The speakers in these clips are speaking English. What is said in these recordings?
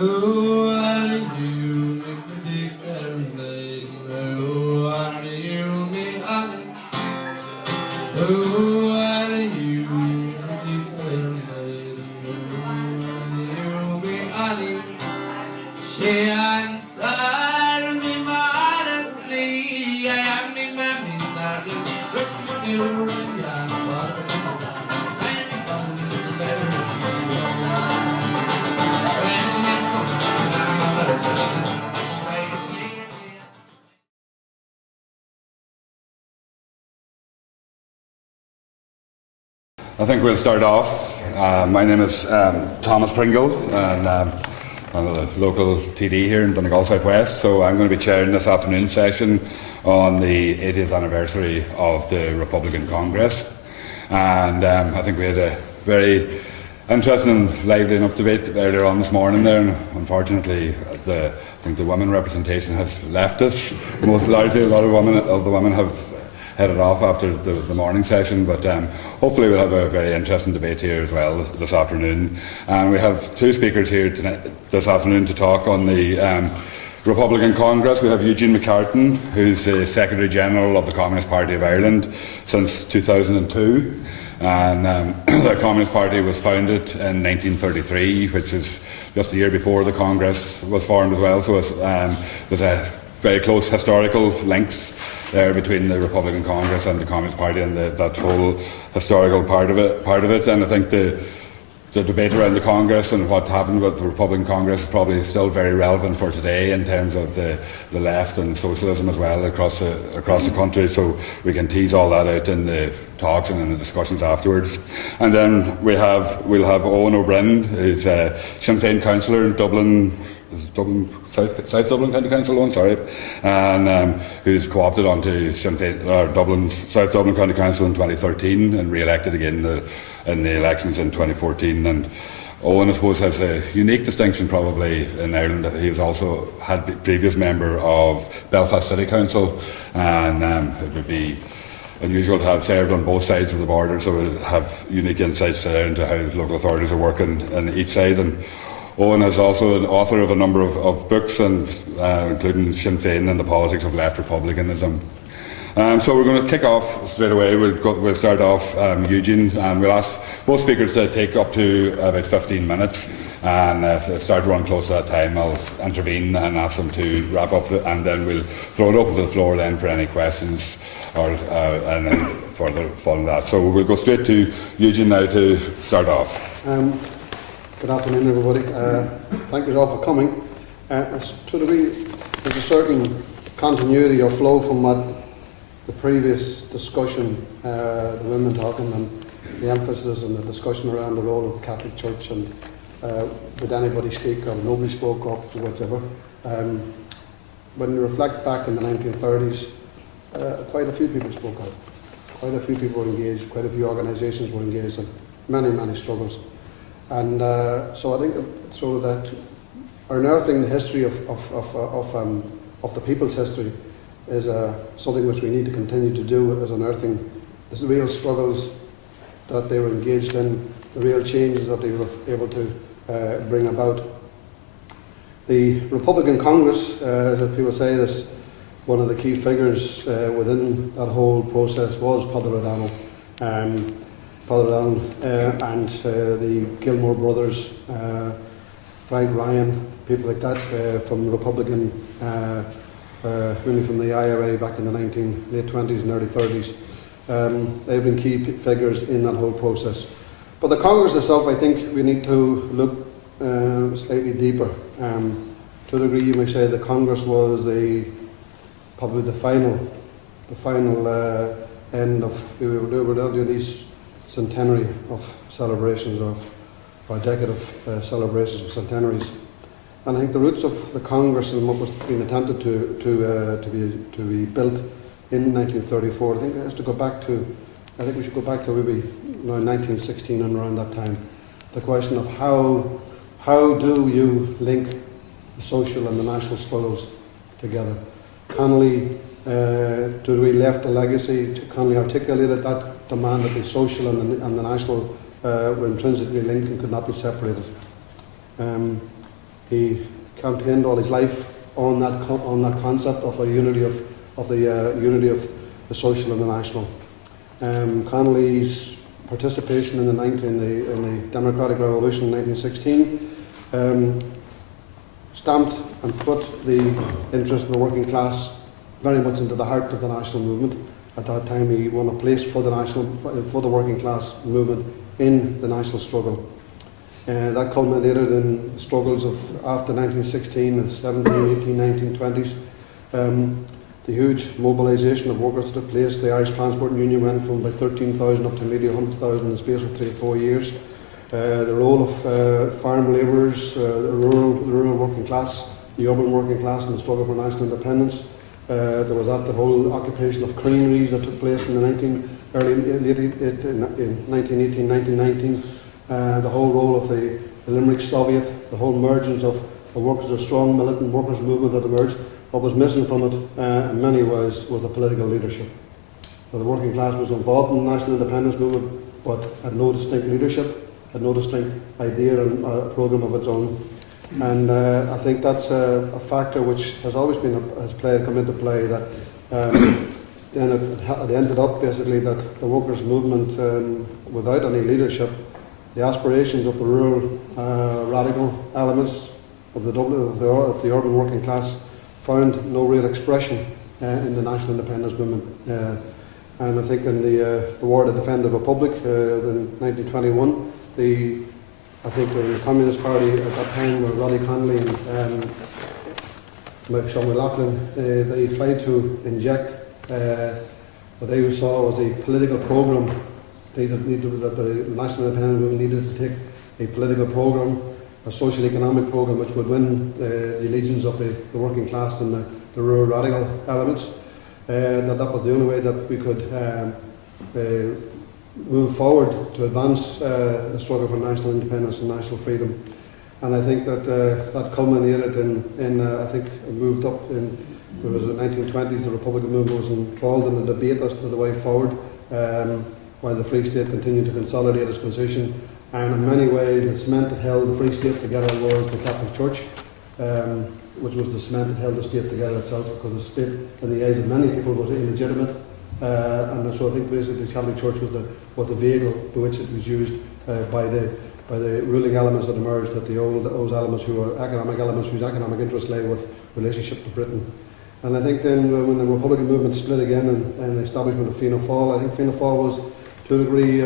Oh, are you, my pretty fair maiden? Oh, are you, me honey? Oh, are you, pretty fair maiden? Oh, are you, me honey? She answered me modestly, I am me mammy's darling, with me to Ryan, but when you found me the letter of you, when you come to my surgery, I think we'll start off. My name is Thomas Pringle, and I'm a local TD here in Donegal South West, so I'm going to be chairing this afternoon session on the 80th anniversary of the Republican Congress. And I think we had a very interesting and lively enough debate earlier on this morning there, and unfortunately I think the women representation has left us. Most largely a lot of the women have headed off after the morning session, but hopefully we'll have a very interesting debate here as well this afternoon. And we have two speakers here this afternoon to talk on the Republican Congress. We have Eugene Cartan, who's the Secretary General of the Communist Party of Ireland since 2002. And the Communist Party was founded in 1933, which is just a year before the Congress was formed as well. So there's a very close historical links there between the Republican Congress and the Communist Party, and that whole historical part of it. And I think the debate around the Congress and what happened with the Republican Congress is probably still very relevant for today in terms of the left and socialism as well across the country. So we can tease all that out in the talks and in the discussions afterwards. And then we'll have Eoin O'Brien, who's Sinn Féin Councillor in South Dublin County Council, and who's co-opted onto Sinn Féin, South Dublin County Council in 2013 and re-elected again in the elections in 2014. And Eoin, I suppose, has a unique distinction probably in Ireland. He was also had previous member of Belfast City Council, and it would be unusual to have served on both sides of the border, so we'll have unique insights there into how local authorities are working on each side. And Eoin is also an author of a number of books, and including Sinn Féin and the Politics of Left Republicanism. So we're going to kick off straight away. We'll start off Eugene, and we'll ask both speakers to take up to about 15 minutes. And if they start to run close to that time, I'll intervene and ask them to wrap up, and then we'll throw it open to the floor then for any questions and then further following that. So we'll go straight to Eugene now to start off. Good afternoon, everybody. Thank you all for coming. To a degree, there's a certain continuity or flow from what the previous discussion, the women talking, and the emphasis and the discussion around the role of the Catholic Church, and did anybody speak or nobody spoke up or whatever. When you reflect back in the 1930s, quite a few people spoke out. Quite a few people were engaged, quite a few organisations were engaged, and many struggles. And so I think so that unearthing the history of the people's history is something which we need to continue to do, as unearthing the real struggles that they were engaged in, the real changes that they were able to bring about. The Republican Congress, as people say, is one of the key figures within that whole process was Peadar and the Gilmore brothers, Frank Ryan, people like that from Republican, really from the IRA back in the late 20s and early 30s. They've been key figures in that whole process. But the Congress itself, I think we need to look slightly deeper. To a degree, you may say the Congress was probably the final end of, we were doing these centenary of celebrations or a decade of celebrations of centenaries. And I think the roots of the Congress and what was being attempted to be built in 1934, I think it has to go back to, I think we should go back to maybe 1916 and around that time. The question of how do you link the social and the national struggles together? Connolly, we left a legacy, Connolly articulated that demand that the social and the national were intrinsically linked and could not be separated. he campaigned all his life on that concept of a unity of the social and the national. Connolly's participation in the Democratic Revolution in 1916 stamped and put the interest of the working class very much into the heart of the national movement. At that time, he won a place for the working class movement in the national struggle. That culminated in struggles of after 1916, the 17, 18, 1920s. The huge mobilisation of workers took place. The Irish Transport Union went from about 13,000 up to nearly 100,000 in the space of 3 or 4 years. The role of farm labourers, the rural working class, the urban working class in the struggle for national independence. There was the whole occupation of creameries that took place in the 1918, 1919. The whole role of the Limerick Soviet, the whole emergence of the workers, a strong militant workers' movement that emerged. What was missing from it in many ways was the political leadership. So the working class was involved in the national independence movement, but had no distinct leadership, had no distinct idea and programme of its own. And I think that's a factor which has always come into play, that then it ended up basically that the workers' movement, without any leadership, the aspirations of the rural radical elements of the urban working class found no real expression in the national independence movement. And I think in the war to defend the Republic in 1921, I think the Communist Party at that time were Roddy Connolly and Cllr.Declan. They tried to inject what they saw was a political programme. That the national independence movement needed to take a political programme, a social economic programme which would win the allegiance of the working class and the rural radical elements. That was the only way that we could move forward to advance the struggle for national independence and national freedom. And I think that that culminated in I think it moved up in, there was in the 1920s, the Republican movement was enthralled in the debate as to the way forward, while the Free State continued to consolidate its position. And in many ways, the cement that held the Free State together was the Catholic Church, which was the cement that held the state together itself, because the state, in the eyes of many people, was illegitimate. And so I think basically the Catholic Church was the vehicle by which it was used by the ruling elements that emerged, that those elements who were economic elements whose economic interests lay with relationship to Britain. And I think then when the Republican movement split again and the establishment of Fianna Fáil, I think Fianna Fáil was, to a degree,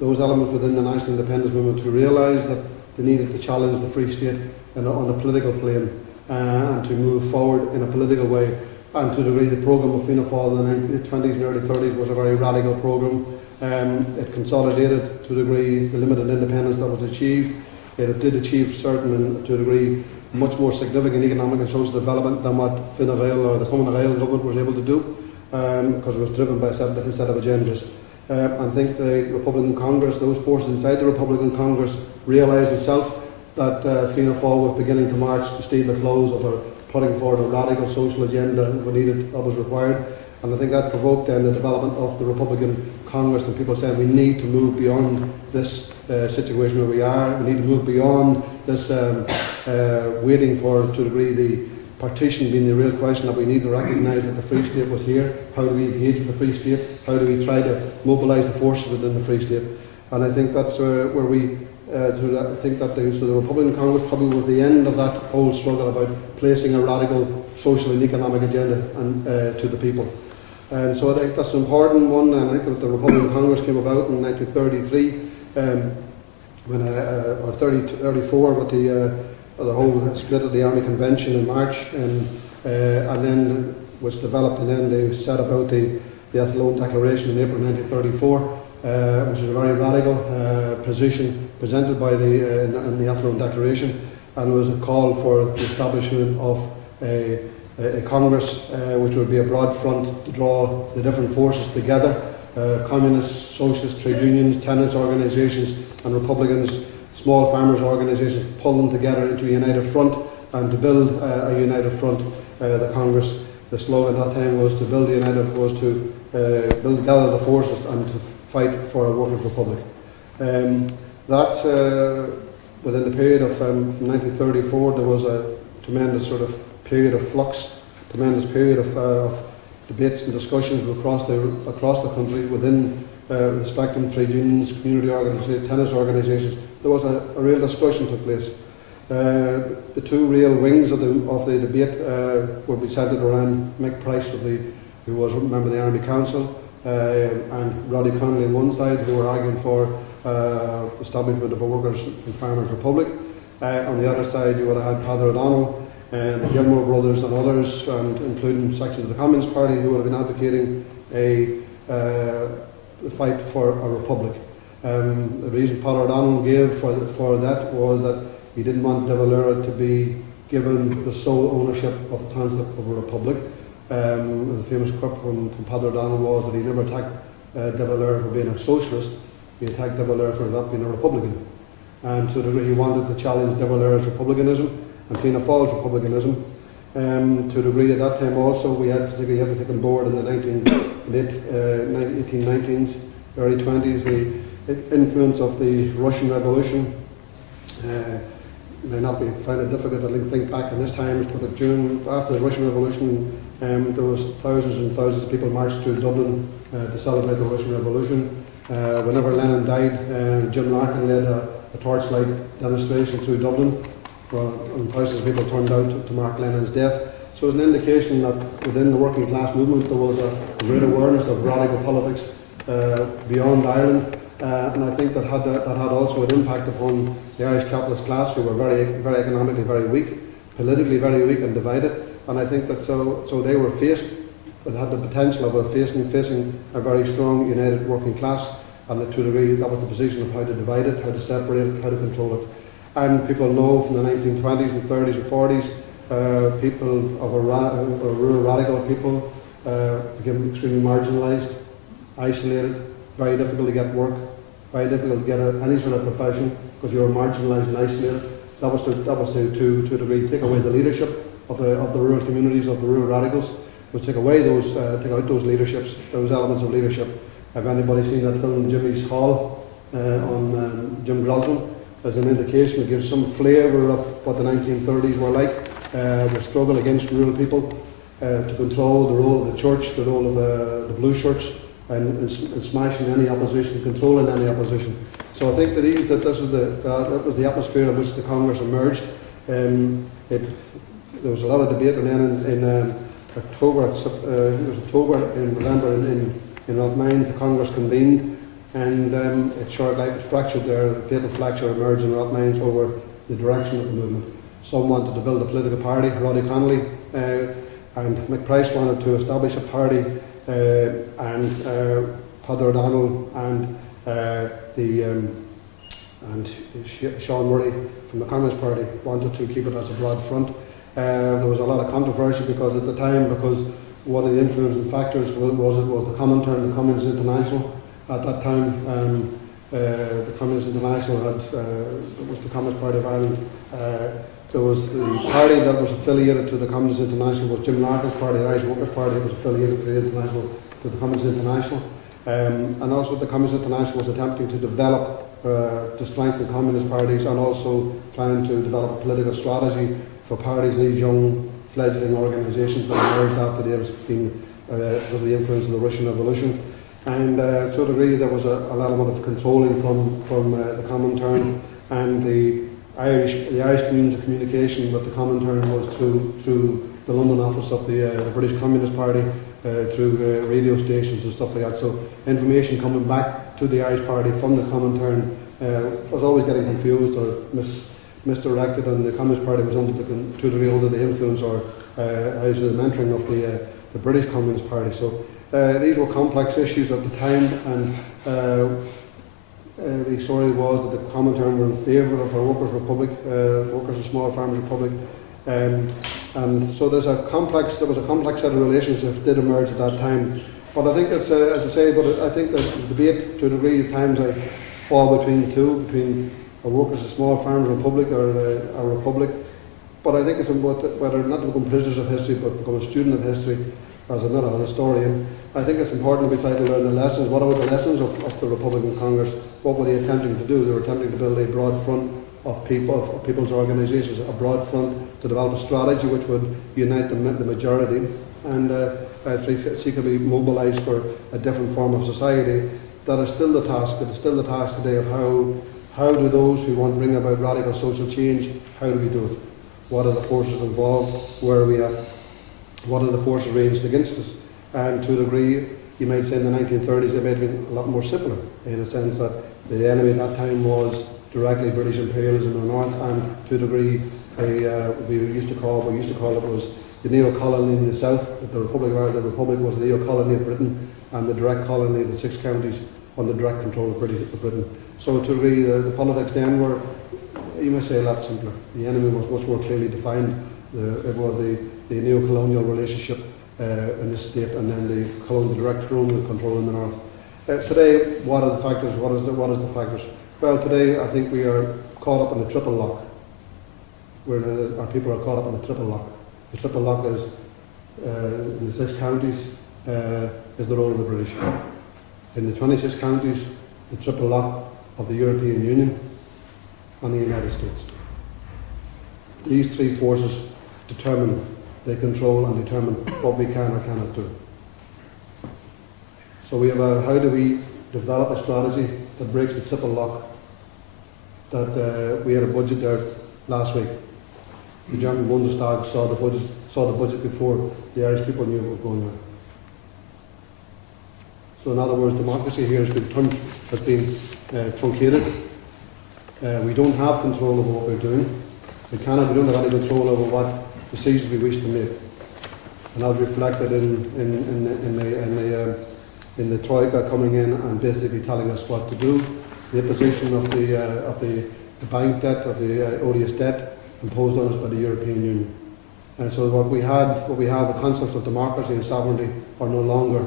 those elements within the national independence movement who realised that they needed to challenge the Free State on the political plane and to move forward in a political way. And to a degree, the programme of Fianna Fáil in the 20s and early 30s was a very radical programme. It consolidated, to a degree, the limited independence that was achieved. It did achieve certain, to a degree, much more significant economic and social development than what Fine Gael or the Common Gael government was able to do, because it was driven by a different set of agendas. I think the Republican Congress, those forces inside the Republican Congress, realised itself that Fianna Fáil was beginning to march to steal the clothes of putting forward a radical social agenda that was required. And I think that provoked then the development of the Republican Congress, and people saying we need to move beyond this situation where we are. We need to move beyond this waiting for, to a degree, the partition being the real question, that we need to recognise that the Free State was here. How do we engage with the Free State? How do we try to mobilise the forces within the Free State? And I think that's where we, I think that the Republican Congress probably was the end of that whole struggle about placing a radical social and economic agenda to the people. And so I think that's an important one, and I think that the Republican Congress came about in 1933, or 34, with the whole split of the Army Convention in March, and then was developed, and then they set about the Cllr.Eoin Declaration in April 1934, which is a very radical position presented by in the Cllr.Eoin Declaration, and was a call for the establishment of a Congress which would be a broad front to draw the different forces together, communists, socialists, trade unions, tenants organisations and Republicans, small farmers organisations, pull them together into a united front, and to build a united front, the Congress, the slogan at that time was to build together the forces and to fight for a workers' republic. That within the period of from 1934, there was a tremendous sort of period of flux, tremendous period of debates and discussions across the country within the spectrum, trade unions, community organisations, tennis organisations. There was a real discussion took place. The two real wings of the debate would be centred around Mick Price, who was a member of the Army Council, and Roddy Connolly on one side, who were arguing for establishment of a Workers' and Farmers' Republic. On the other side, you would have had Peadar O'Donnell and the Gilmore brothers and others, and including sections of the Communist Party, who would have been advocating a fight for a republic. The reason Peadar O'Donnell gave for that was that he didn't want De Valera to be given the sole ownership of the concept of a republic. The famous quip from Peadar O'Donnell was that he never attacked De Valera for being a socialist, he attacked De Valera for not being a republican. And to the degree he wanted to challenge De Valera's republicanism and Fianna Fáil's republicanism. To the degree at that time also we had to take on board in the late 1890s, early 20s, the influence of the Russian Revolution. May not be find it difficult to think back in this times, but after the Russian Revolution, there was thousands and thousands of people marched to Dublin to celebrate the Russian Revolution. Whenever Lenin died, Jim Larkin led a torchlight demonstration through Dublin, and thousands of people turned out to mark Lenin's death. So it was an indication that within the working class movement there was a great awareness of radical politics beyond Ireland. And I think that had also an impact upon the Irish capitalist class, who were very economically very weak, politically very weak and divided. And I think that so they were faced, but had the potential of facing a very strong, united working class. And to a degree, that was the position of how to divide it, how to separate it, how to control it. And people know from the 1920s and 30s and 40s, people of a rural radical people became extremely marginalised, isolated, very difficult to get work, very difficult to get any sort of profession because you were marginalised and isolated. That was to a degree take away the leadership of the rural communities, of the rural radicals, to take away take out those leaderships, those elements of leadership. Have anybody seen that film Jimmy's Hall on Jim Grosman? As an indication, it gives some flavour of what the 1930s were like, the struggle against rural people to control the role of the church, the role of the blue shirts, and smashing any opposition, controlling any opposition. So I think that that was the atmosphere in which the Congress emerged. There was a lot of debate, and then in October, in November in Rathmines, the Congress convened, and it fractured there. A fatal fracture emerged in Rathmines over the direction of the movement. Some wanted to build a political party, Roddy Connolly, and Mick Price wanted to establish a party, and Peadar O'Donnell and Sean Murray from the Communist Party wanted to keep it as a broad front. There was a lot of controversy because one of the influencing factors was the Comintern, the Communist International. At that time, the Communist International was the Communist Party of Ireland. There was the party that was affiliated to the Communist International was Jim Larkin's party, the Irish Workers' Party, that was affiliated to the Communist International. And also the Communist International was attempting to develop, to strengthen communist parties, and also trying to develop a political strategy for parties, these young fledgling organisations that emerged after they was being because of the influence of the Russian Revolution. And to a degree there was an element of controlling from the Comintern, and the Irish means of communication with the Comintern was through the London office of the British Communist Party, through radio stations and stuff like that. So information coming back to the Irish Party from the Comintern was always getting confused or misdirected, and the Communist Party was under the influence or as the mentoring of the British Communist Party. So these were complex issues at the time, and the story was that the Comintern were in favour of a Workers' Republic, Workers' and Small Farmers' Republic, and so there was a complex set of relationships did emerge at that time. But I think it's as I say, but I think that the debate to a degree at times I fall between the two, between a Workers' and Small Farmers' Republic or a republic. But I think it's about whether not to become prisoners of history, but become a student of history, as another historian. I think it's important that we try to learn the lessons. What are the lessons of the Republican Congress? what were they attempting to do? They were attempting to build a broad front of people's organisations, a broad front to develop a strategy which would unite the majority and secretly mobilise for a different form of society. That is still the task. It is still the task today of how do those who want to bring about radical social change, how do we do it? What are the forces involved? Where are we at? What are the forces ranged against us? And to a degree, you might say in the 1930s it might have been a lot more simpler, in a sense that the enemy at that time was directly British imperialism in the north, and to a degree we used to call it was the neo-colony in the south. The Republic of Ireland, the Republic was the neo-colony of Britain, and the direct colony of the 6 counties under direct control of Britain. So to a degree, the politics then were, you might say, a lot simpler. The enemy was much more clearly defined. It was the neo-colonial relationship in the state, and then the direct colonial control in the north. Today, what are the factors? What is the factors? Well, today I think we are caught up in the triple lock. Our people are caught up in the triple lock. The triple lock is in the 6 counties is the role of the British. In the 26 counties, the triple lock of the European Union and the United States. These 3 forces they control and determine what we can or cannot do. So we have how do we develop a strategy that breaks the triple lock? That we had a budget there last week. The German Bundestag saw the budget before the Irish people knew what was going on. So in other words, democracy here has been truncated. We don't have control over what we're doing. We don't have any control over what decisions we wish to make. And as reflected in the Troika coming in and basically telling us what to do, the imposition of the bank debt, of the odious debt imposed on us by the European Union. And so what we have, the concepts of democracy and sovereignty are no longer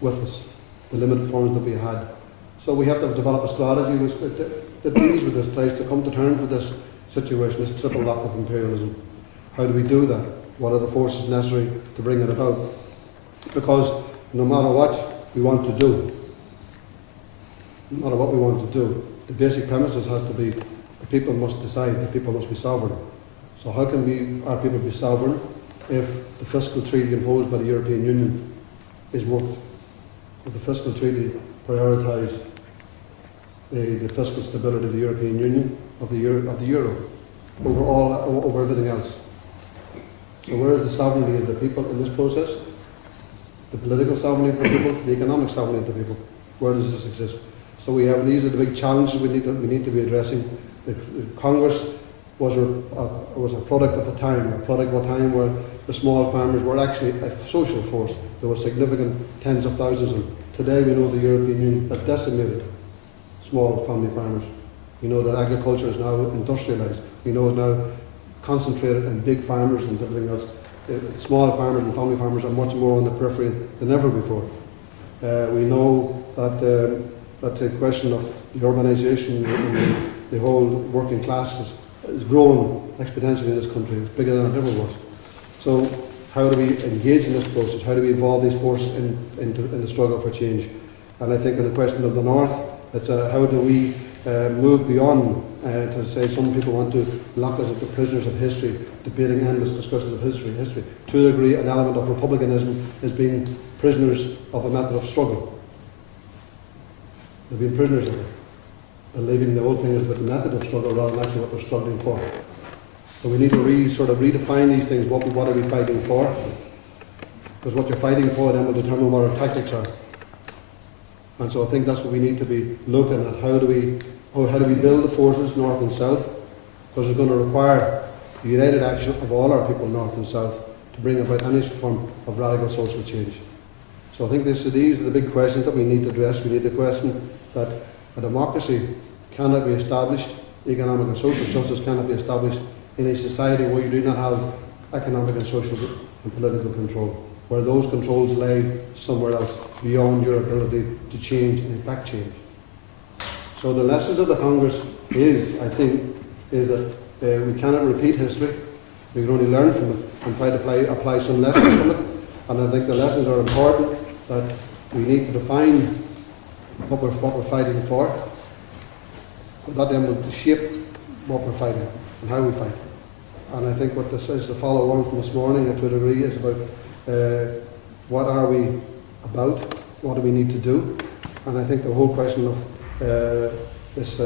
with us, the limited forms that we had. So we have to develop a strategy that deals with this place, to come to terms with this situation, this triple lock of imperialism. How do we do that? What are the forces necessary to bring it about? Because no matter what we want to do, the basic premises has to be the people must decide, the people must be sovereign. So how can our people be sovereign if the fiscal treaty imposed by the European Union is worked? If the fiscal treaty prioritise the fiscal stability of the European Union, of the euro, over everything else. So where is the sovereignty of the people in this process? The political sovereignty of the people, the economic sovereignty of the people. Where does this exist? So these are the big challenges we need to be addressing. The Congress was a product of a time where the small farmers were actually a social force. There were significant tens of thousands of them. Today we know the European Union has decimated small family farmers. We know that agriculture is now industrialised. We know it's now concentrated in big farmers and everything else. Small farmers and family farmers are much more on the periphery than ever before. We know that the question of the urbanisation and the whole working class is growing exponentially in this country. It's bigger than it ever was. So how do we engage in this process? How do we involve these forces in the struggle for change? And I think in the question of the North, it's how do we move beyond to say some people want to lock us as the prisoners of history, debating endless discussions of history. To a degree, an element of republicanism is being prisoners of a method of struggle. They've been prisoners of it. They're leaving the whole thing as the method of struggle rather than actually what they're struggling for. So we need to redefine these things. What are we fighting for? Because what you're fighting for then will determine what our tactics are. And so I think that's what we need to be looking at. How do we build the forces north and south? Because it's going to require the united action of all our people north and south to bring about any form of radical social change. So I think these are the big questions that we need to address. We need to question that a democracy cannot be established, economic and social justice cannot be established in a society where you do not have economic and social and political control, where those controls lay somewhere else beyond your ability to change and in fact change. So the lessons of the Congress is that we cannot repeat history. We can only learn from it and try to apply some lessons from it. And I think the lessons are important, that we need to define what we're fighting for, but that then will shape what we're fighting and how we fight. And I think what this is, the follow on from this morning, to a degree, is about what are we about, what do we need to do. And I think the whole question of this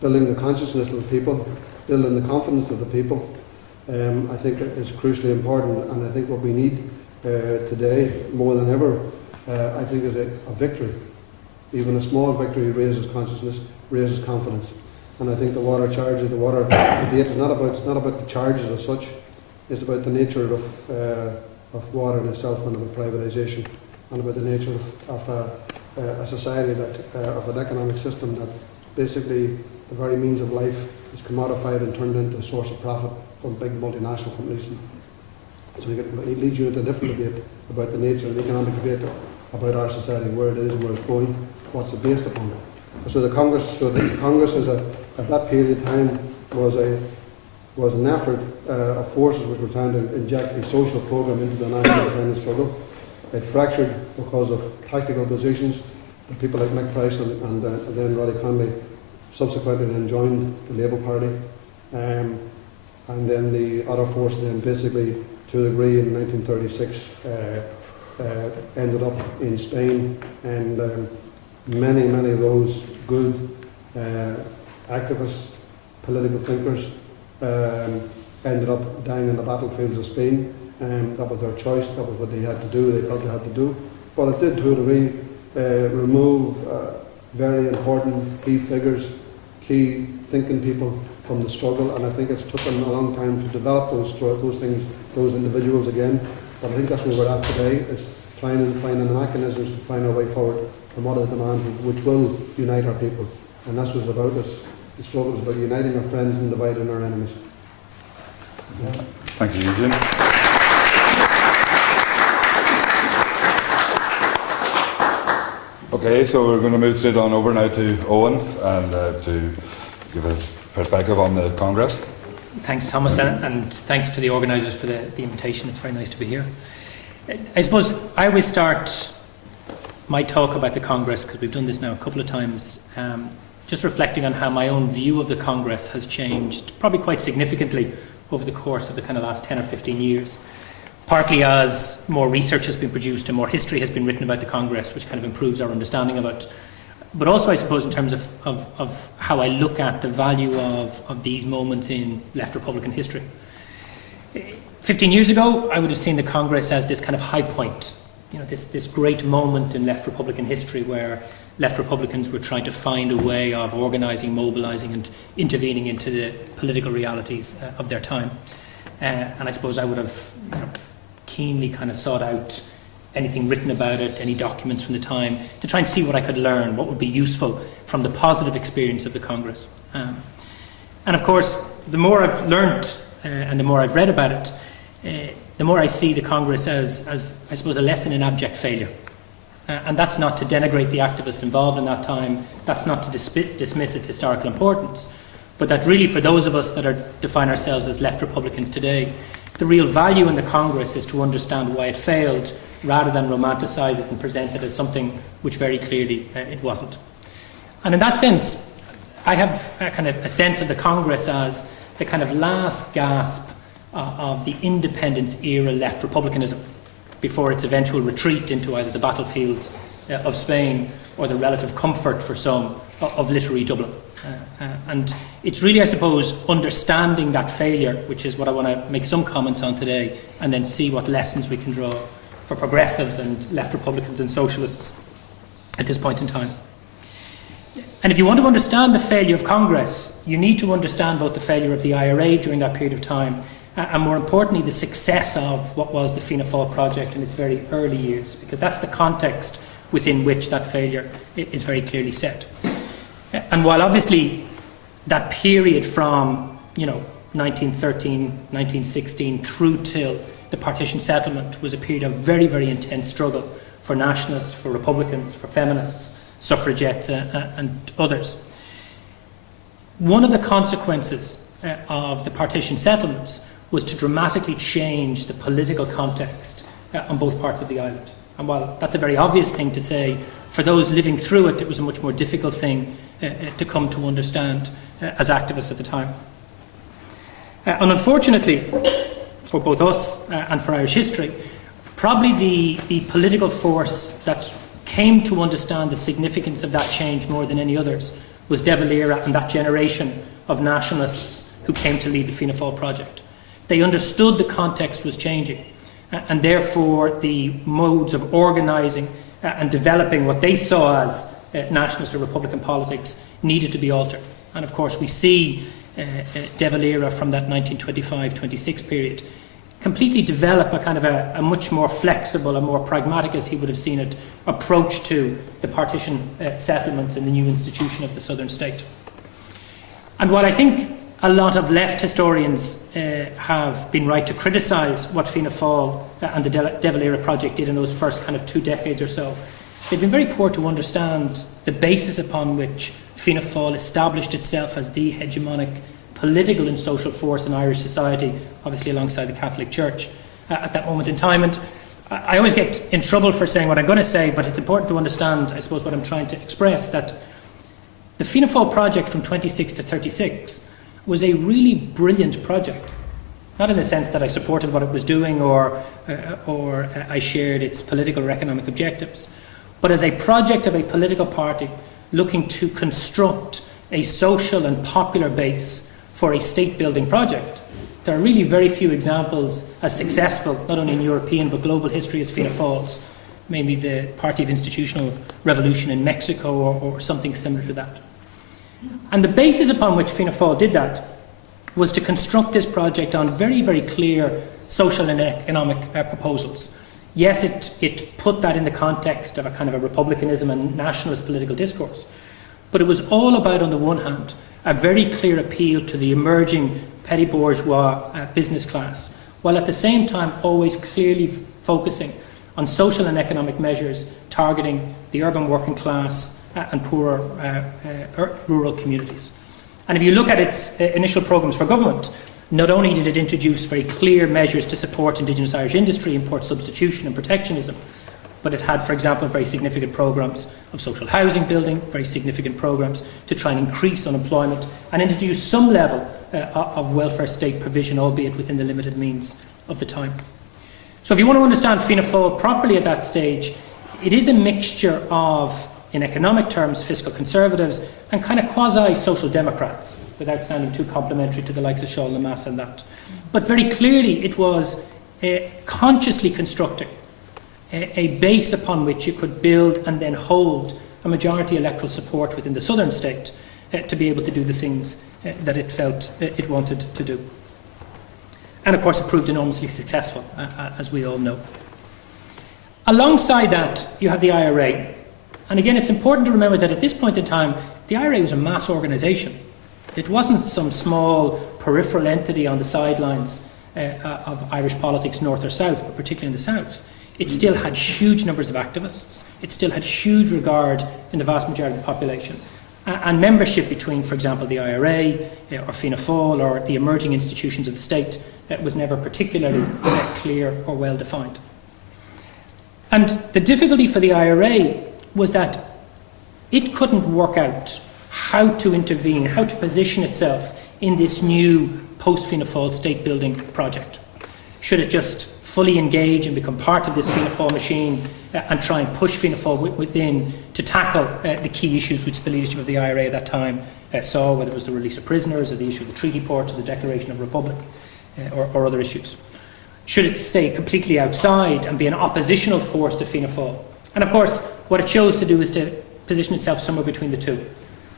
building the consciousness of the people, building the confidence of the people, I think is crucially important. And I think what we need today, more than ever, I think is a victory. Even a small victory raises consciousness, raises confidence. And I think the water charges, the water debate is not about the charges as such. It's about the nature of water in itself and about privatisation, and about the nature of a society of an economic system that basically the very means of life is commodified and turned into a source of profit from big multinational companies. So it leads you into a different debate about the nature of the economic debate about our society, where it is, where it's going, what's it based upon. So the Congress is at that period of time was an effort of forces which were trying to inject a social programme into the national defence struggle. It fractured because of tactical positions. The people like Mick Price and then Roddy Conway subsequently then joined the Labour Party, and then the other force then basically, to a degree, in 1936 ended up in Spain, and many of those good activists, political thinkers, ended up dying in the battlefields of Spain. That was their choice, that was what they had to do, they felt they had to do. But it did, to a degree, remove very important key figures, key thinking people from the struggle, and I think it's taken a long time to develop those things, those individuals again. But I think that's where we're at today. It's trying and finding the mechanisms to find our way forward and what are the demands which will unite our people. And that's what it's about. The struggle is about uniting our friends and dividing our enemies. Yeah. Thank you, Eugene. Okay, so we're going to move straight on over now to Owen and to give his perspective on the Congress. Thanks, Thomas, and thanks to the organisers for the invitation. It's very nice to be here. I suppose I always start my talk about the Congress, because we've done this now a couple of times, just reflecting on how my own view of the Congress has changed probably quite significantly over the course of the kind of last 10 or 15 years. Partly as more research has been produced and more history has been written about the Congress, which kind of improves our understanding of it. But also, I suppose, in terms of how I look at the value of these moments in left Republican history. 15 years ago, I would have seen the Congress as this kind of high point, this great moment in left Republican history where left Republicans were trying to find a way of organising, mobilising and intervening into the political realities of their time. And I suppose I would have keenly kind of sought out anything written about it, any documents from the time, to try and see what I could learn, what would be useful from the positive experience of the Congress. And of course, the more I've learnt and the more I've read about it, the more I see the Congress as I suppose, a lesson in abject failure. And that's not to denigrate the activists involved in that time, that's not to dismiss its historical importance, but that really for those of us that define ourselves as left Republicans today, the real value in the Congress is to understand why it failed, rather than romanticise it and present it as something which very clearly it wasn't. And in that sense, I have a kind of a sense of the Congress as the kind of last gasp of the independence era left republicanism before its eventual retreat into either the battlefields of Spain or the relative comfort for some of literary Dublin. And it's really, I suppose, understanding that failure, which is what I want to make some comments on today, and then see what lessons we can draw for progressives and left Republicans and socialists at this point in time. And if you want to understand the failure of Congress, you need to understand both the failure of the IRA during that period of time and more importantly the success of what was the Fianna Fáil project in its very early years, because that's the context within which that failure is very clearly set. And while obviously that period from 1913, 1916 through till the partition settlement was a period of very, very intense struggle for nationalists, for Republicans, for feminists, suffragettes and others. One of the consequences of the partition settlements was to dramatically change the political context on both parts of the island. And while that's a very obvious thing to say, for those living through it, it was a much more difficult thing to come to understand as activists at the time. And unfortunately, for both us and for Irish history, probably the political force that came to understand the significance of that change more than any others was De Valera and that generation of nationalists who came to lead the Fianna Fáil project. They understood the context was changing, and therefore the modes of organising and developing what they saw as nationalist or republican politics needed to be altered. And of course we see De Valera from that 1925-26 period completely develop a kind of a much more flexible, a more pragmatic, as he would have seen it, approach to the partition settlements and the new institution of the southern state. And while I think a lot of left historians have been right to criticise what Fianna Fáil and the De Valera project did in those first kind of 2 decades or so, they've been very poor to understand the basis upon which Fianna Fáil established itself as the hegemonic political and social force in Irish society, obviously alongside the Catholic Church at that moment in time. And I always get in trouble for saying what I'm going to say, but it's important to understand, I suppose, what I'm trying to express, that the Fianna Fáil project from 26 to 36 was a really brilliant project. Not in the sense that I supported what it was doing or I shared its political or economic objectives, but as a project of a political party looking to construct a social and popular base for a state-building project. There are really very few examples as successful, not only in European but global history, as Fianna Fáil's, maybe the Party of Institutional Revolution in Mexico or something similar to that. And the basis upon which Fianna Fáil did that was to construct this project on very, very clear social and economic proposals. Yes, it put that in the context of a kind of a republicanism and nationalist political discourse, but it was all about, on the one hand, a very clear appeal to the emerging petty bourgeois business class, while at the same time always clearly focusing on social and economic measures targeting the urban working class and poorer rural communities. And if you look at its initial programmes for government, not only did it introduce very clear measures to support Indigenous Irish industry, import substitution and protectionism, but it had, for example, very significant programmes of social housing building, very significant programmes to try and increase unemployment and introduce some level of welfare state provision, albeit within the limited means of the time. So if you want to understand Fianna Fáil properly at that stage, it is a mixture of, in economic terms, fiscal conservatives and kind of quasi-social democrats, without sounding too complimentary to the likes of Sean Lemass and that. But very clearly it was consciously constructing a base upon which you could build and then hold a majority electoral support within the southern state to be able to do the things that it felt it wanted to do. And of course it proved enormously successful, as we all know. Alongside that, you have the IRA. And again, it's important to remember that at this point in time, the IRA was a mass organisation. It wasn't some small peripheral entity on the sidelines of Irish politics, north or south, but particularly in the south. It still had huge numbers of activists. It still had huge regard in the vast majority of the population. And membership between, for example, the IRA or Fianna Fáil or the emerging institutions of the state was never particularly clear or well defined. And the difficulty for the IRA was that it couldn't work out how to intervene, how to position itself in this new post-Fianna Fáil state-building project. Should it just fully engage and become part of this Fianna Fáil machine and try and push Fianna Fáil within to tackle the key issues which the leadership of the IRA at that time saw, whether it was the release of prisoners or the issue of the treaty ports or the Declaration of Republic or other issues? Should it stay completely outside and be an oppositional force to Fianna Fáil? And of course, what it chose to do is to position itself somewhere between the two.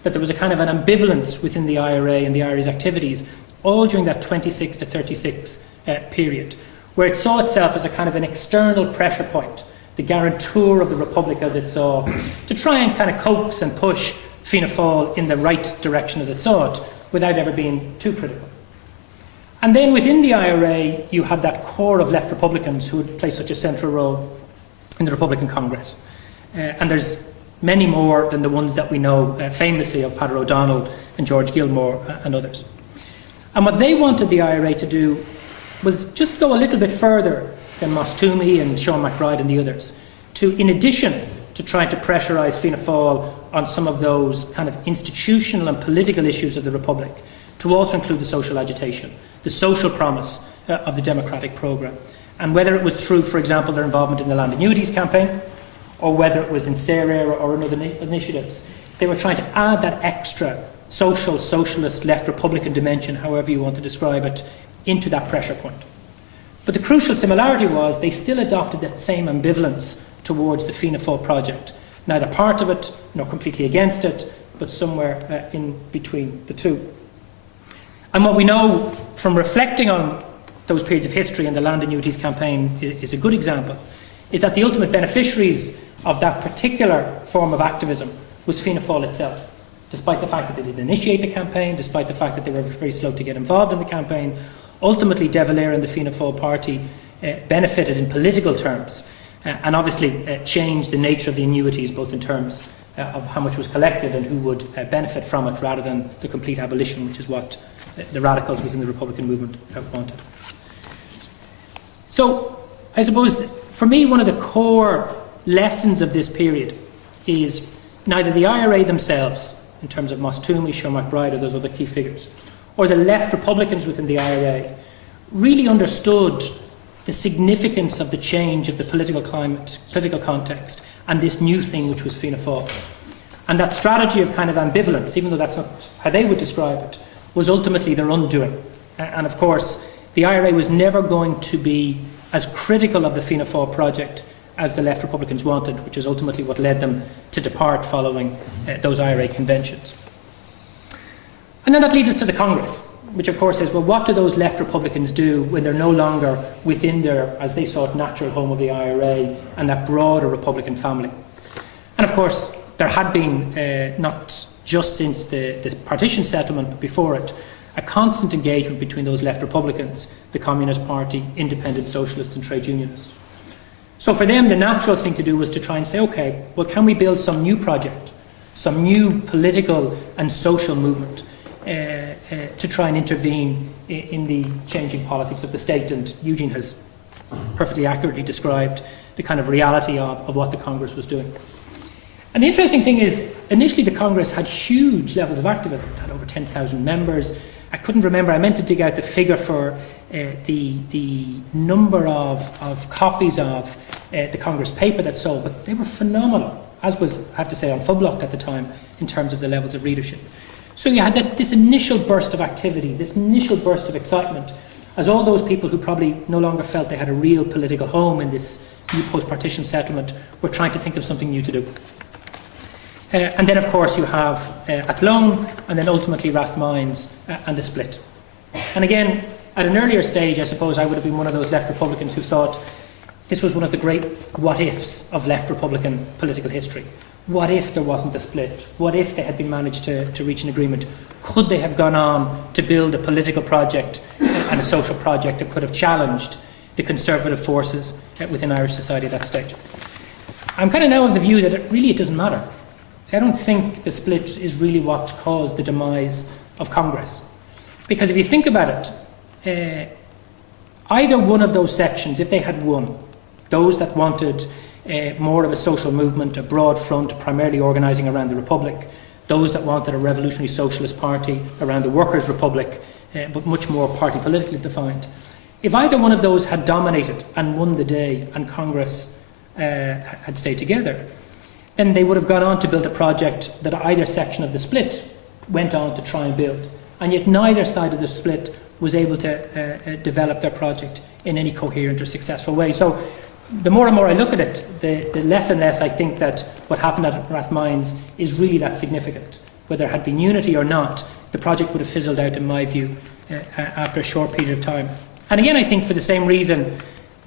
That there was a kind of an ambivalence within the IRA and the IRA's activities all during that 26 to 36 period, where it saw itself as a kind of an external pressure point, the guarantor of the Republic as it saw, to try and kind of coax and push Fianna Fáil in the right direction as it saw it, without ever being too critical. And then within the IRA, you had that core of left Republicans who would play such a central role in the Republican Congress. And there's many more than the ones that we know famously of Peadar O'Donnell and George Gilmore and others. And what they wanted the IRA to do was just go a little bit further than Moss Toomey and Sean McBride and the others. to, in addition to trying to pressurise Fianna Fáil on some of those kind of institutional and political issues of the Republic, to also include the social agitation, the social promise of the democratic programme. And whether it was through, for example, their involvement in the Land Annuities campaign, or whether it was in Cllr.Eoin or in other initiatives, they were trying to add that extra social, socialist, left Republican dimension, however you want to describe it, into that pressure point. But the crucial similarity was they still adopted that same ambivalence towards the Fianna Fáil project. Neither part of it, nor completely against it, but somewhere in between the two. And what we know from reflecting on those periods of history, and the Land Annuities campaign is a good example, is that the ultimate beneficiaries of that particular form of activism was Fianna Fáil itself. Despite the fact that they didn't initiate the campaign, despite the fact that they were very slow to get involved in the campaign, ultimately De Valera and the Fianna Fáil party benefited in political terms, and obviously changed the nature of the annuities, both in terms of how much was collected and who would benefit from it, rather than the complete abolition, which is what the radicals within the Republican movement wanted. So, I suppose, for me, one of the core lessons of this period is neither the IRA themselves, in terms of Moss Toomey, Sean McBride, or those other key figures, or the left Republicans within the IRA, really understood the significance of the change of the political climate, political context, and this new thing which was Fianna Fáil. And that strategy of kind of ambivalence, even though that's not how they would describe it, was ultimately their undoing. And of course, the IRA was never going to be as critical of the Fianna Fáil project as the left Republicans wanted, which is ultimately what led them to depart following those IRA conventions. And then that leads us to the Congress, which of course is, well, what do those left Republicans do when they're no longer within their, as they saw it, natural home of the IRA and that broader Republican family? And of course, there had been, not just since the partition settlement, but before it, a constant engagement between those left Republicans, the Communist Party, Independent Socialist and Trade Unionist. So for them, the natural thing to do was to try and say, okay, well, can we build some new project, some new political and social movement to try and intervene in the changing politics of the state? And Eugene has perfectly accurately described the kind of reality of what the Congress was doing. And the interesting thing is, initially the Congress had huge levels of activism. It had over 10,000 members. I couldn't remember, I meant to dig out the figure for the number of copies of the Congress paper that sold, but they were phenomenal, as was, I have to say, on Fublock at the time, in terms of the levels of readership. So you had this initial burst of activity, this initial burst of excitement, as all those people who probably no longer felt they had a real political home in this new post-partition settlement were trying to think of something new to do. And then, of course, you have Athlone, and then ultimately Rathmines and the split. And again, at an earlier stage, I suppose I would have been one of those left Republicans who thought this was one of the great what-ifs of left Republican political history. What if there wasn't a split? What if they had been managed to reach an agreement? Could they have gone on to build a political project and a social project that could have challenged the conservative forces within Irish society at that stage? I'm kind of now of the view that it doesn't matter. See, I don't think the split is really what caused the demise of Congress. Because if you think about it, either one of those sections, if they had won, those that wanted more of a social movement, a broad front, primarily organising around the Republic, those that wanted a revolutionary socialist party around the Workers' Republic, but much more party politically defined. If either one of those had dominated and won the day and Congress had stayed together, then they would have gone on to build a project that either section of the split went on to try and build. And yet neither side of the split was able to develop their project in any coherent or successful way. So the more and more I look at it, the less and less I think that what happened at Rathmines is really that significant. Whether there had been unity or not, the project would have fizzled out, in my view, after a short period of time. And again, I think for the same reason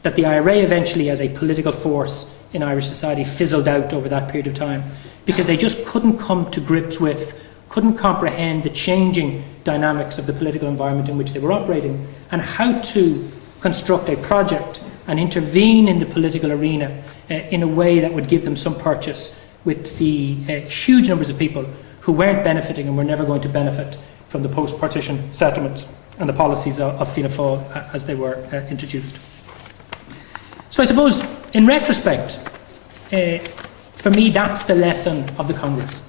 that the IRA eventually, as a political force in Irish society, fizzled out over that period of time, because they just couldn't come to grips with, couldn't comprehend the changing dynamics of the political environment in which they were operating, and how to construct a project and intervene in the political arena in a way that would give them some purchase with the huge numbers of people who weren't benefiting and were never going to benefit from the post-partition settlements and the policies of Fianna Fáil as they were introduced. So I suppose, in retrospect, for me, that's the lesson of the Congress.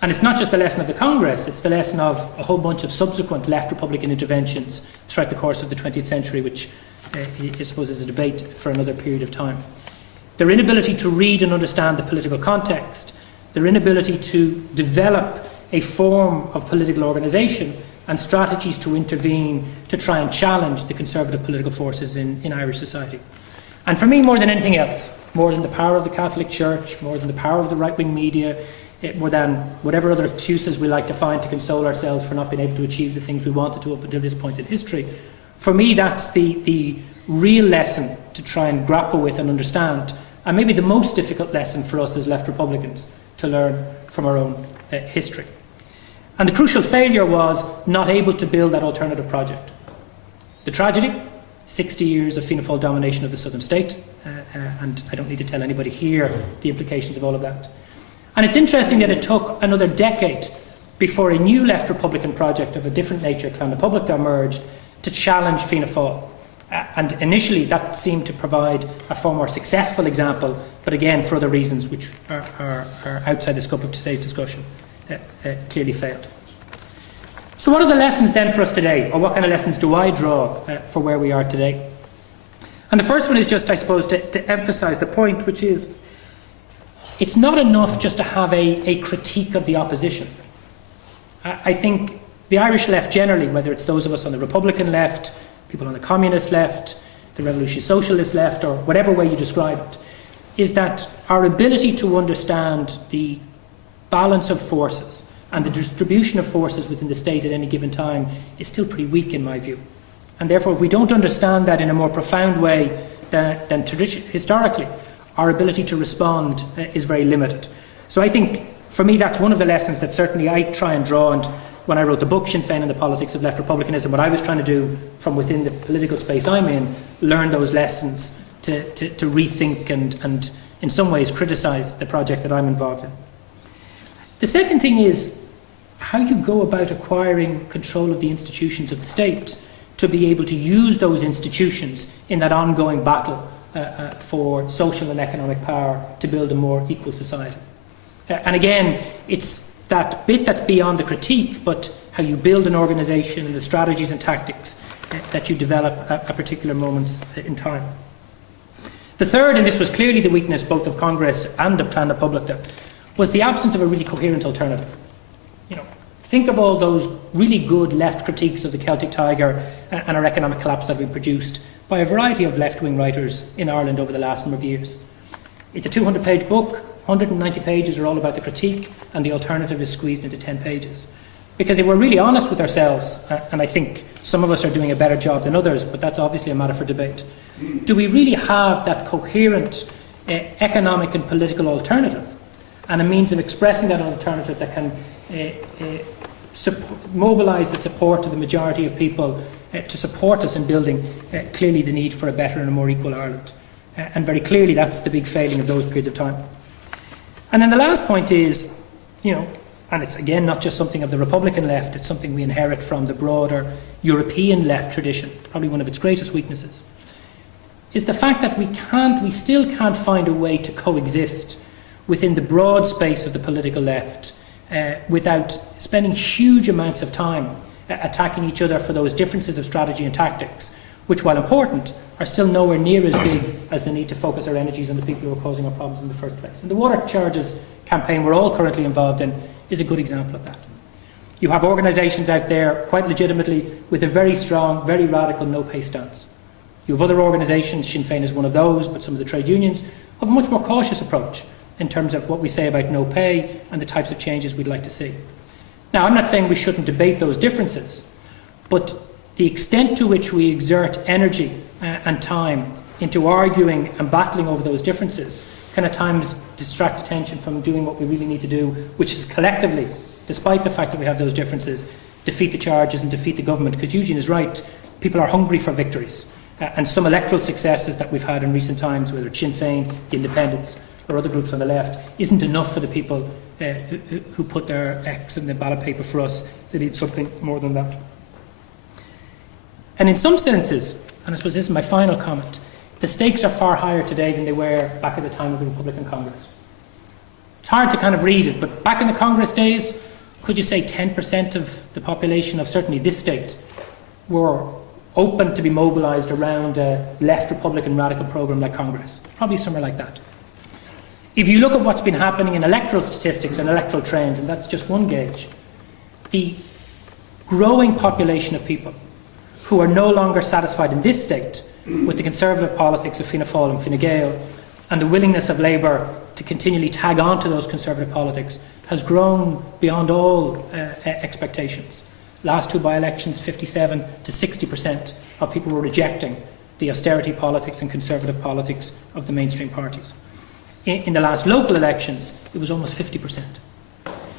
And it's not just the lesson of the Congress, it's the lesson of a whole bunch of subsequent left Republican interventions throughout the course of the 20th century, which I suppose is a debate for another period of time. Their inability to read and understand the political context, their inability to develop a form of political organisation and strategies to intervene to try and challenge the conservative political forces in Irish society. And for me, more than anything else, more than the power of the Catholic Church, more than the power of the right-wing media, more than whatever other excuses we like to find to console ourselves for not being able to achieve the things we wanted to up until this point in history, for me that's the real lesson to try and grapple with and understand, and maybe the most difficult lesson for us as left Republicans to learn from our own history. And the crucial failure was not able to build that alternative project. The tragedy, 60 years of Fianna Fáil domination of the southern state, and I don't need to tell anybody here the implications of all of that. And it's interesting that it took another decade before a new left Republican project of a different nature, Cllr.Declan, emerged to challenge Fianna Fáil. And initially that seemed to provide a far more successful example, but again for other reasons which are outside the scope of today's discussion, clearly failed. So what are the lessons then for us today, or what kind of lessons do I draw for where we are today? And the first one is just, I suppose, to emphasise the point, which is it's not enough just to have a critique of the opposition. I think the Irish left generally, whether it's those of us on the Republican left, people on the communist left, the revolutionary socialist left, or whatever way you describe it, is that our ability to understand the balance of forces and the distribution of forces within the state at any given time is still pretty weak in my view. And therefore, if we don't understand that in a more profound way than historically, our ability to respond is very limited. So I think, for me, that's one of the lessons that certainly I try and draw. And when I wrote the book, Sinn Fein and the Politics of Left Republicanism, what I was trying to do from within the political space I'm in, learn those lessons to rethink and in some ways criticise the project that I'm involved in. The second thing is how you go about acquiring control of the institutions of the state to be able to use those institutions in that ongoing battle for social and economic power to build a more equal society. And again, it's that bit that's beyond the critique, but how you build an organisation and the strategies and tactics that you develop at particular moments in time. The third, and this was clearly the weakness both of Congress and of Cllr.Declan, was the absence of a really coherent alternative. You know, think of all those really good left critiques of the Celtic Tiger and our economic collapse that we produced by a variety of left-wing writers in Ireland over the last number of years. It's a 200-page book, 190 pages are all about the critique, and the alternative is squeezed into 10 pages. Because if we're really honest with ourselves, and I think some of us are doing a better job than others, but that's obviously a matter for debate, do we really have that coherent economic and political alternative, and a means of expressing that alternative that can mobilise the support of the majority of people to support us in building clearly the need for a better and a more equal Ireland? And very clearly that's the big failing of those periods of time. And then the last point is, you know, and it's again not just something of the Republican left, it's something we inherit from the broader European left tradition, probably one of its greatest weaknesses, is the fact that we still can't find a way to coexist within the broad space of the political left without spending huge amounts of time attacking each other for those differences of strategy and tactics, which, while important, are still nowhere near as big as the need to focus our energies on the people who are causing our problems in the first place. And the water charges campaign we're all currently involved in is a good example of that. You have organisations out there, quite legitimately, with a very strong, very radical no-pay stance. You have other organisations, Sinn Féin is one of those, but some of the trade unions have a much more cautious approach in terms of what we say about no pay and the types of changes we'd like to see. Now, I'm not saying we shouldn't debate those differences, but the extent to which we exert energy and time into arguing and battling over those differences can at times distract attention from doing what we really need to do, which is collectively, despite the fact that we have those differences, defeat the charges and defeat the government. Because Eugene is right, people are hungry for victories. And some electoral successes that we've had in recent times, whether it's Sinn Féin, the Independents, or other groups on the left, isn't enough for the people who put their X in the ballot paper for us. They need something more than that. And in some senses, and I suppose this is my final comment, the stakes are far higher today than they were back at the time of the Republican Congress. It's hard to kind of read it, but back in the Congress days, could you say 10% of the population of certainly this state were open to be mobilised around a left Republican radical programme like Congress? Probably somewhere like that. If you look at what's been happening in electoral statistics and electoral trends, and that's just one gauge, the growing population of people who are no longer satisfied in this state with the conservative politics of Fianna Fáil and Fine Gael, and the willingness of Labour to continually tag on to those conservative politics has grown beyond all expectations. Last two by-elections, 57 to 60% of people were rejecting the austerity politics and conservative politics of the mainstream parties. In the last local elections, it was almost 50%.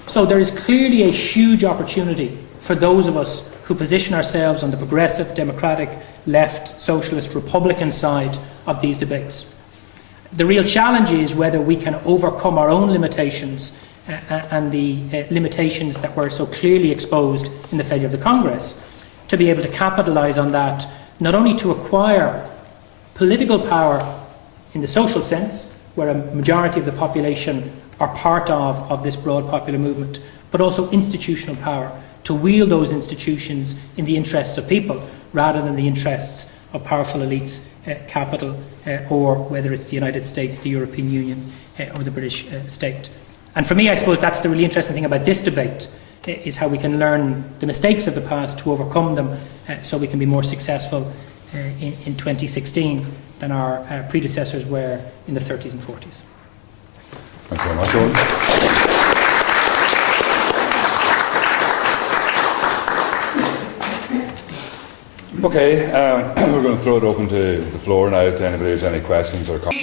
So there is clearly a huge opportunity for those of us who position ourselves on the progressive, democratic, left, socialist, republican side of these debates. The real challenge is whether we can overcome our own limitations and the limitations that were so clearly exposed in the failure of the Congress, to be able to capitalise on that, not only to acquire political power in the social sense, where a majority of the population are part of this broad popular movement, but also institutional power, to wield those institutions in the interests of people rather than the interests of powerful elites, capital, or whether it's the United States, the European Union, or the British state. And for me, I suppose that's the really interesting thing about this debate, is how we can learn the mistakes of the past to overcome them, so we can be more successful in 2016 than our predecessors were in the 30s and 40s. Thanks very much, Eoin. Okay, we're going to throw it open to the floor now to anybody who has any questions or comments.